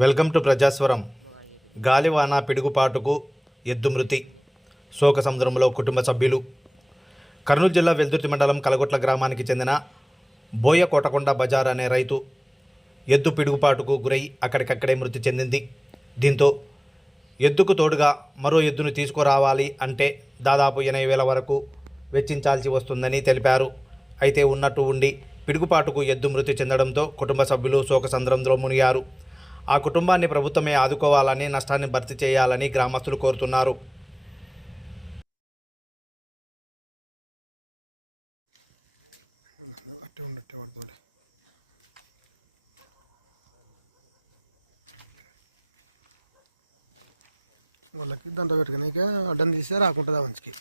Welcome to ప్రజాస్వరం. గాలివాన పిడుగుపాటుకు ఎద్దు మృతి, శోక సముద్రంలో కుటుంబ సభ్యులు. కర్నూలు జిల్లా వెల్దుర్తి మండలం కలగొట్ల గ్రామానికి చెందిన బోయ కోటకొండ బజార్ అనే రైతు ఎద్దు పిడుగుపాటుకు గురై అక్కడికక్కడే మృతి చెందింది. దీంతో ఎద్దుకు తోడుగా మరో ఎద్దును తీసుకురావాలి అంటే దాదాపు 80,000 వరకు వెచ్చించాల్సి వస్తుందని తెలిపారు. అయితే ఉన్నట్టు ఉండి పిడుగుపాటుకు ఎద్దు మృతి చెందడంతో కుటుంబ సభ్యులు శోక సముద్రంలో మునిగారు. ఆ కుటుంబాన్ని ప్రభుత్వమే ఆదుకోవాలని, నష్టాన్ని భర్తీ చేయాలని గ్రామస్తులు కోరుతున్నారు. వాళ్ళకి దండ పెట్టుకుని అడ్డం తీస్తే రాకుంటుందా మంచికి.